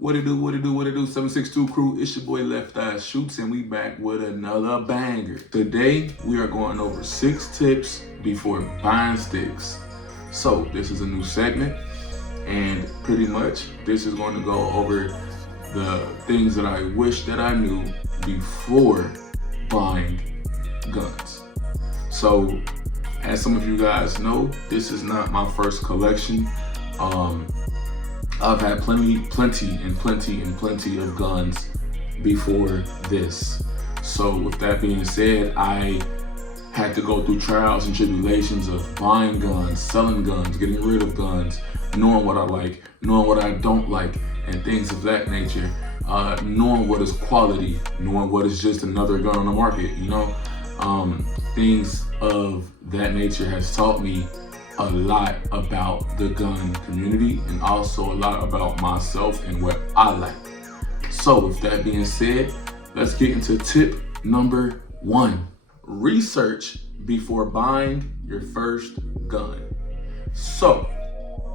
What it do, what it do, what it do, 762 crew, it's your boy Left Eye Shoots, and we back with another banger. Today, we are going over 6 tips before buying sticks. So, this is a new segment, and pretty much, this is going to go over the things that I wish that I knew before buying guns. So, as some of you guys know, this is not my first collection. I've had plenty of guns before this. So with that being said, I had to go through trials and tribulations of buying guns, selling guns, getting rid of guns, knowing what I like, knowing what I don't like, and things of that nature. Knowing what is quality, knowing what is just another gun on the market, things of that nature has taught me a lot about the gun community and also a lot about myself and what I like. So with that being said, let's get into tip number 1. Research before buying your first gun. So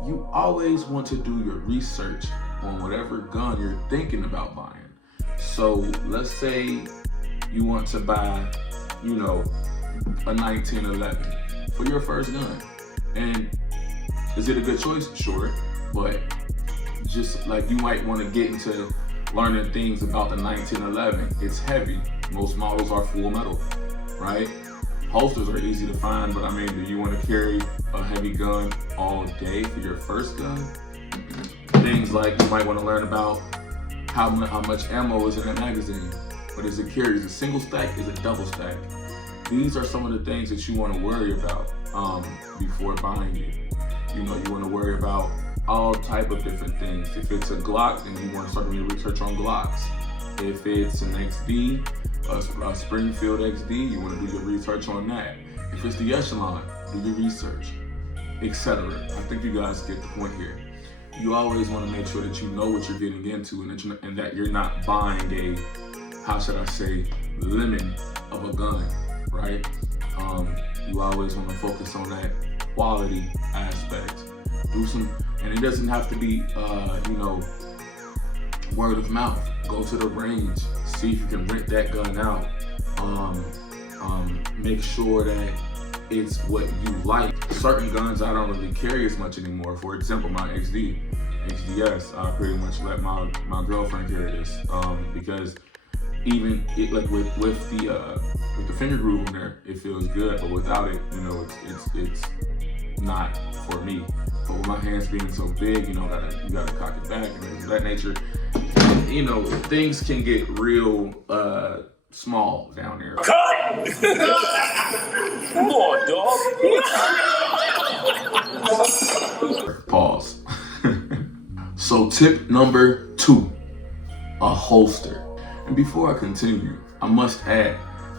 you always want to do your research on whatever gun you're thinking about buying. So let's say you want to buy, a 1911 for your first gun. And is it a good choice? Sure. But just like you might want to get into learning things about the 1911. It's heavy. Most models are full metal, right? Holsters are easy to find, but do you want to carry a heavy gun all day for your first gun? Things like you might want to learn about how much ammo is in a magazine. What does it carry? Is it a single stack? Is it double stack? These are some of the things that you want to worry about before buying it. You want to worry about all type of different things. If it's a Glock, then you want to start doing your research on Glocks. If it's an XD, a Springfield XD, you want to do your research on that. If it's the Echelon, do your research, etc. I think you guys get the point here. You always want to make sure that you know what you're getting into and that you're not buying lemon of a gun, right? You always want to focus on that quality aspect. And it doesn't have to be, word of mouth. Go to the range, see if you can rent that gun out. Make sure that it's what you like. Certain guns I don't really carry as much anymore. For example, my XDS, I pretty much let my girlfriend carry this because even it, like with the finger groove on there, it feels good, but without it, it's not for me. But with my hands being so big, you gotta cock it back and things of that nature. Things can get real small down there. Cut! Come on, dog. Pause. So tip number 2, a holster. And before I continue, I must add,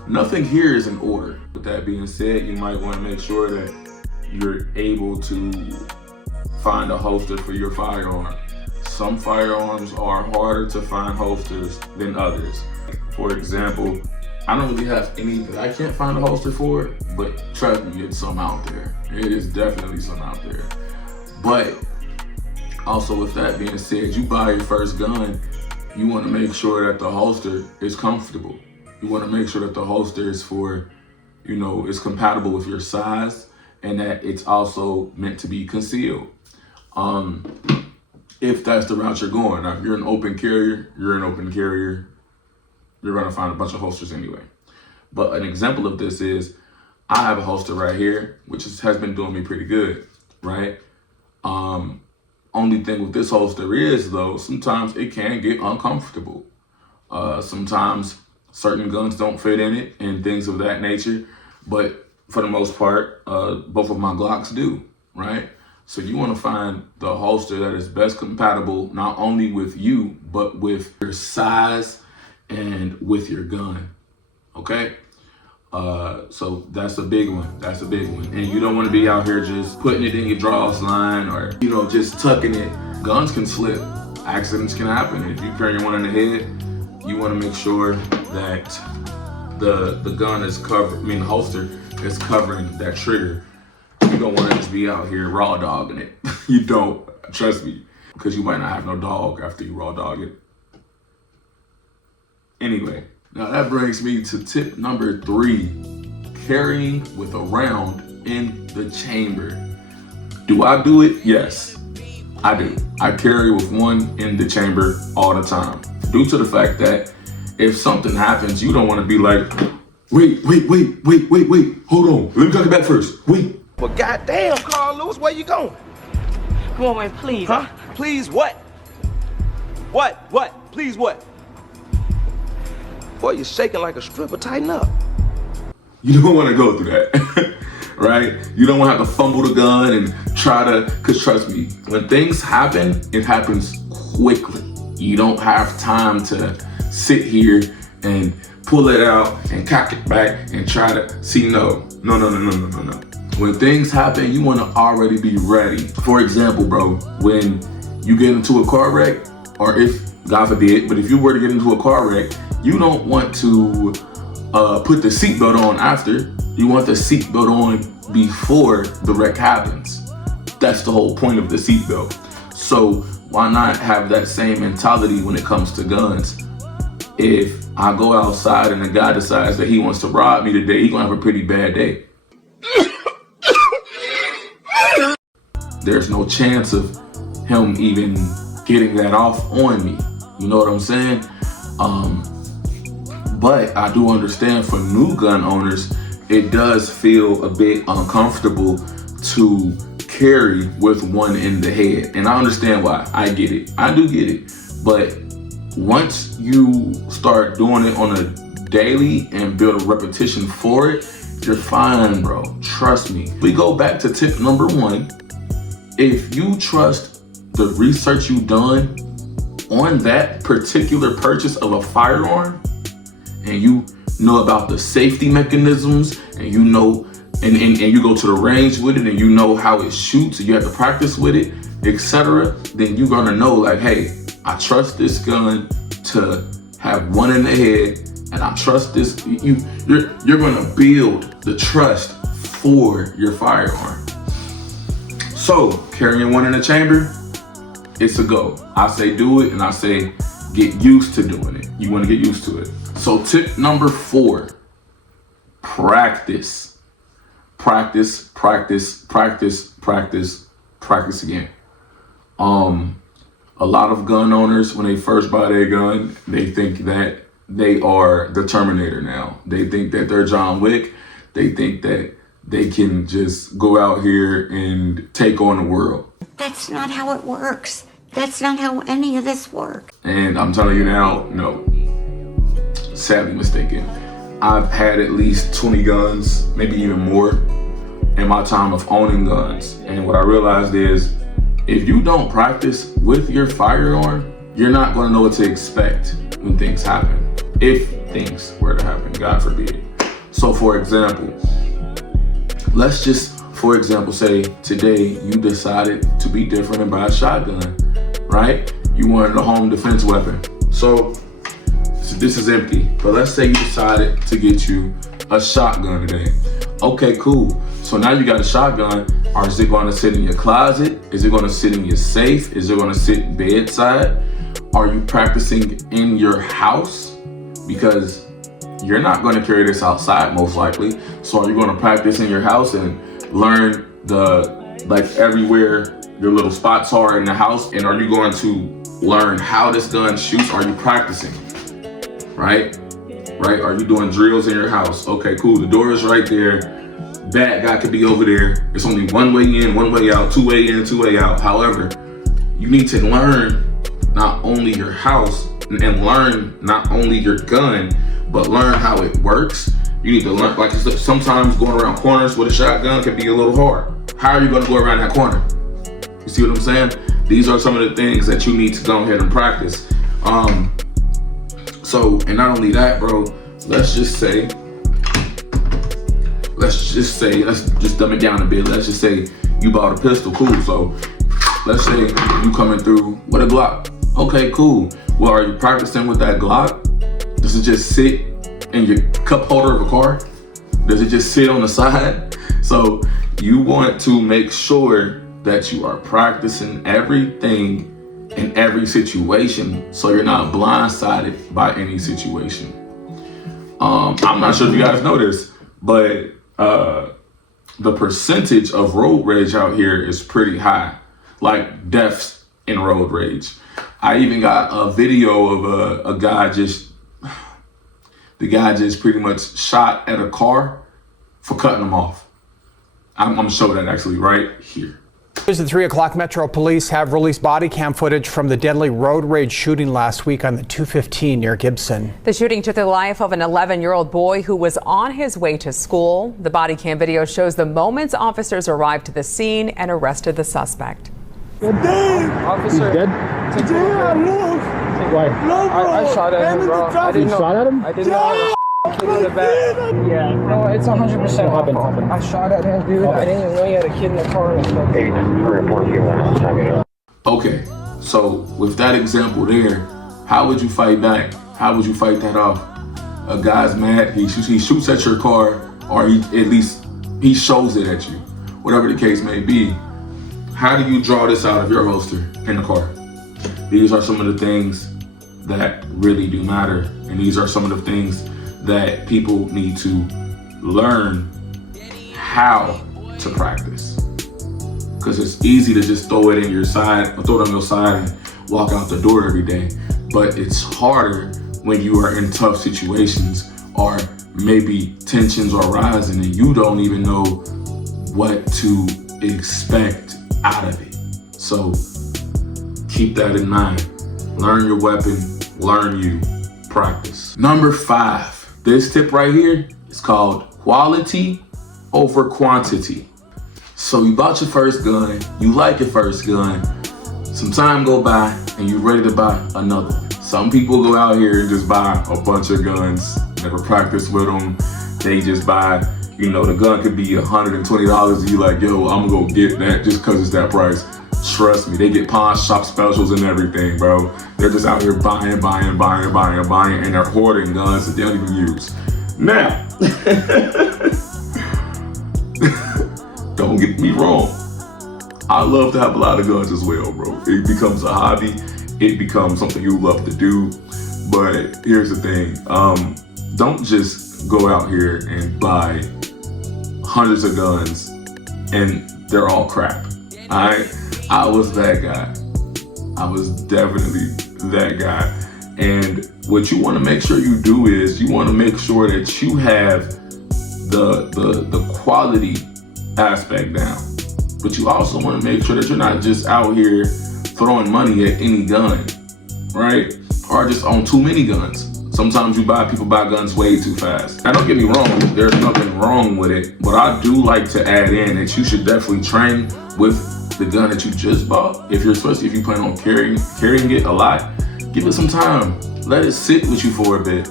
nothing here is in order. With that being said, you might want to make sure that you're able to find a holster for your firearm. Some firearms are harder to find holsters than others. For example, I don't really have any that I can't find a holster for, but trust me, it's some out there. It is definitely some out there. But also with that being said, you buy your first gun, you want to make sure that the holster is comfortable. You want to make sure that the holster is for, is compatible with your size and that it's also meant to be concealed. If that's the route you're going. Now, if you're an open carrier, you're going to find a bunch of holsters anyway. But an example of this is, I have a holster right here, which has been doing me pretty good, right? Only thing with this holster is, though, sometimes it can get uncomfortable. Sometimes certain guns don't fit in it and things of that nature. But for the most part, both of my Glocks do, right? So you want to find the holster that is best compatible, not only with you, but with your size and with your gun, okay? So that's a big one. And you don't want to be out here just putting it in your drawers line or, just tucking it. Guns can slip. Accidents can happen. If you carry one in the head, you want to make sure that the gun is covered, the holster is covering that trigger. You don't want to just be out here raw dogging it. You don't, trust me. because you might not have no dog after you raw dog it. Anyway, now that brings me to tip number 3, carrying with a round in the chamber. Do I do it? Yes, I do. I carry with one in the chamber all the time, due to the fact that if something happens, you don't want to be like, wait, hold on, let me talk it back first, wait. But goddamn, Carlos, where you going? Come on, man, please. Huh? Please what? What? Please what? Boy, you're shaking like a stripper. Tighten up. You don't want to go through that, right? You don't want to have to fumble the gun and try to, because trust me, when things happen, it happens quickly. You don't have time to sit here and pull it out and cock it back and try to see. No. When things happen, you want to already be ready. For example, bro, when you get into a car wreck, or if, God forbid, but if you were to get into a car wreck, you don't want to put the seatbelt on after. You want the seatbelt on before the wreck happens. That's the whole point of the seatbelt. So why not have that same mentality when it comes to guns? If I go outside and the guy decides that he wants to rob me today, he's gonna have a pretty bad day. There's no chance of him even getting that off on me. You know what I'm saying? But I do understand for new gun owners, it does feel a bit uncomfortable to carry with one in the head. And I understand why. I get it. I do get it. But once you start doing it on a daily and build a repetition for it, you're fine, bro. Trust me. We go back to tip number 1. If you trust the research you've done on that particular purchase of a firearm, and you know about the safety mechanisms, and you know, and you go to the range with it, and you know how it shoots, and you have to practice with it, etc., then you're gonna know, like, hey, I trust this gun to have one in the head, and I trust this. You're gonna build the trust for your firearm. So carrying one in the chamber, it's a go. I say do it, and I say get used to doing it. You want to get used to it. So tip number 4, practice. Practice again. A lot of gun owners, when they first buy their gun, they think that they are the Terminator now. They think that they're John Wick. They think that they can just go out here and take on the world. That's not how it works. That's not how any of this works. And I'm telling you now, no. Sadly mistaken. I've had at least 20 guns, maybe even more, in my time of owning guns. And what I realized is, if you don't practice with your firearm, you're not going to know what to expect when things happen. If things were to happen, God forbid. So for example, let's just, for example, say today you decided to be different and buy a shotgun, right? You wanted a home defense weapon. So this is empty, but let's say you decided to get you a shotgun today. Okay, cool. So now you got a shotgun. Is it going to sit in your closet? Is it going to sit in your safe? Is it going to sit bedside? Are you practicing in your house? Because you're not going to carry this outside most likely. So are you going to practice in your house and learn everywhere your little spots are in the house? And are you going to learn how this gun shoots? Are you practicing? Right? Are you doing drills in your house? Okay, cool. The door is right there. Bad guy could be over there. It's only one way in, one way out, 2 way in, 2 way out. However, you need to learn not only your house and learn not only your gun, but learn how it works. You need to learn, like sometimes going around corners with a shotgun can be a little hard. How are you gonna go around that corner? You see what I'm saying? These are some of the things that you need to go ahead and practice. So, and not only that, bro, let's just dumb it down a bit. Let's just say you bought a pistol, cool. So let's say you coming through with a Glock. Okay, cool. Well, are you practicing with that Glock? Does it just sit in your cup holder of a car? Does it just sit on the side? So you want to make sure that you are practicing everything in every situation, so you're not blindsided by any situation. I'm not sure if you guys know this, but the percentage of road rage out here is pretty high, like deaths in road rage. I even got a video of a guy the guy just pretty much shot at a car for cutting him off. I'm gonna show that actually right here. News at 3 o'clock, Metro Police have released body cam footage from the deadly road rage shooting last week on the 215 near Gibson. The shooting took the life of an 11-year-old boy who was on his way to school. The body cam video shows the moments officers arrived to the scene and arrested the suspect. Officer, he's dead? Damn, look. Why? No, bro. I shot at him, bro. I didn't know. You shot at him? I didn't know. Kid in the back. Yeah. No, it's 100% happened. I shot at him, dude. I didn't even know he had a kid in the car. Okay, so with that example there, how would you fight back? How would you fight that off? A guy's mad, he shoots at your car, or at least he shows it at you. Whatever the case may be, how do you draw this out of your holster in the car? These are some of the things that really do matter, and these are some of the things that people need to learn how to practice. Because it's easy to just throw it in your side, or throw it on your side and walk out the door every day. But it's harder when you are in tough situations, or maybe tensions are rising and you don't even know what to expect out of it. So keep that in mind. Learn your weapon, learn you, practice. Number 5. This tip right here is called quality over quantity. So you bought your first gun, you like your first gun, some time go by and you're ready to buy another one. Some people go out here and just buy a bunch of guns, never practice with them. They just buy, the gun could be $120 and you like, yo, I'm gonna go get that just cause it's that price. Trust me, they get pawn shop specials and everything, bro. They're just out here buying, and they're hoarding guns that they don't even use. Now, don't get me wrong. I love to have a lot of guns as well, bro. It becomes a hobby. It becomes something you love to do. But here's the thing. Don't just go out here and buy hundreds of guns and they're all crap. I was that guy. I was definitely that guy. And what you want to make sure you do is you want to make sure that you have the quality aspect down. But you also want to make sure that you're not just out here throwing money at any gun, right? Or just on too many guns. Sometimes people buy guns way too fast. Now don't get me wrong, there's nothing wrong with it, but I do like to add in that you should definitely train with the gun that you just bought. Especially if you plan on carrying it a lot, give it some time. Let it sit with you for a bit.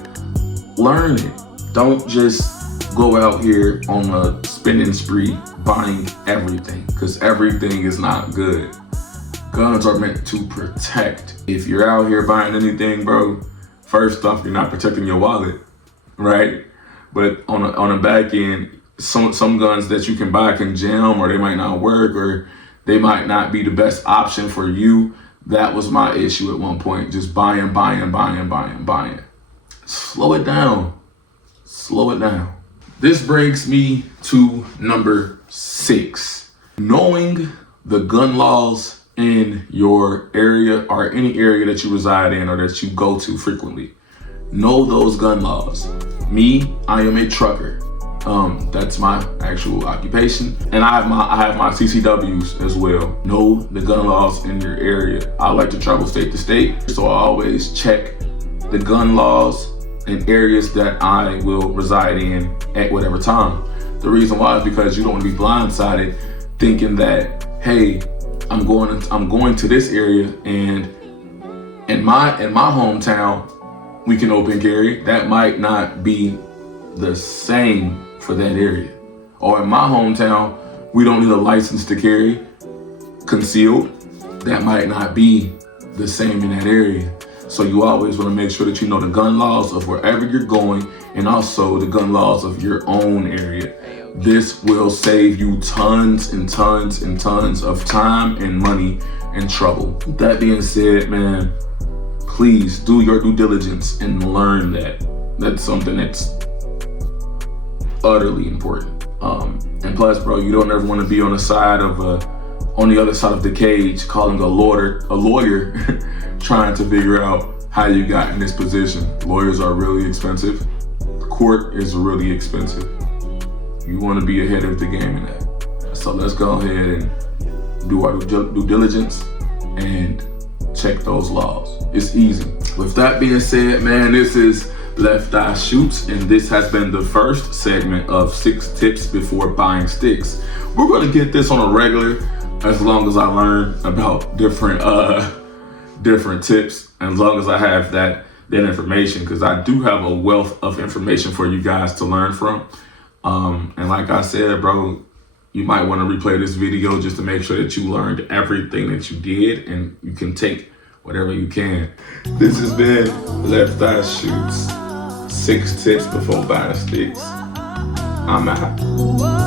Learn it. Don't just go out here on a spending spree buying everything, because everything is not good. Guns are meant to protect. If you're out here buying anything, bro, first off, you're not protecting your wallet, right? But on a back end, some guns that you can buy can jam, or they might not work, or they might not be the best option for you. That was my issue at one point, just buying. Slow it down. This brings me to number 6. Knowing the gun laws in your area or any area that you reside in or that you go to frequently. Know those gun laws. Me, I am a trucker. That's my actual occupation. And I have my CCWs as well. Know the gun laws in your area. I like to travel state to state, so I always check the gun laws in areas that I will reside in at whatever time. The reason why is because you don't want to be blindsided thinking that, hey, I'm going to this area and in my hometown we can open carry. That might not be the same for that area. Or in my hometown, we don't need a license to carry concealed. That might not be the same in that area. So you always want to make sure that you know the gun laws of wherever you're going and also the gun laws of your own area. This will save you tons and tons and tons of time and money in trouble. With that being said, man, please do your due diligence and learn that. That's something that's utterly important. And plus, bro, you don't ever want to be on the other side of the cage, calling a lawyer trying to figure out how you got in this position. Lawyers are really expensive. Court is really expensive. You want to be ahead of the game in that. So let's go ahead and do our due diligence and check those laws. It's easy. With that being said, man, this is Left Eye Shoots, and this has been the first segment of 6 tips before buying sticks. We're gonna get this on a regular, as long as I learn about different tips, and as long as I have that information, because I do have a wealth of information for you guys to learn from. And like I said, bro, you might want to replay this video just to make sure that you learned everything that you did, and you can take whatever you can. This has been Left Eye Shoots, 6 tips before buying sticks. I'm out.